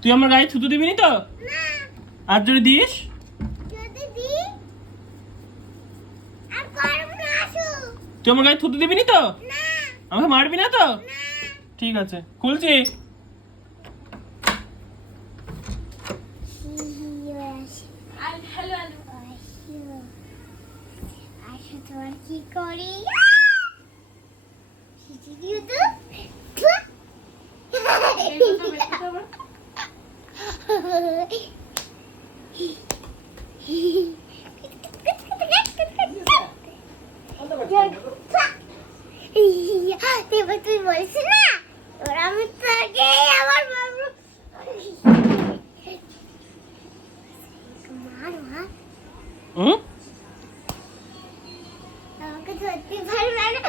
তুই আমার গায়ে থুতু দিবি নি তো? না। আর যদি দিস? যদি দি আর করব না আসু। তুই আমার গায়ে থুতু দিবি নি তো? না। আমাকে মারবি না তো? না। ঠিক আছে, খুলছি। তোমার কি করি তুই বলছিস না ওরা আমি তোকে আমার বাবু মার মার হুম? আমাকে ধরতে পারবে না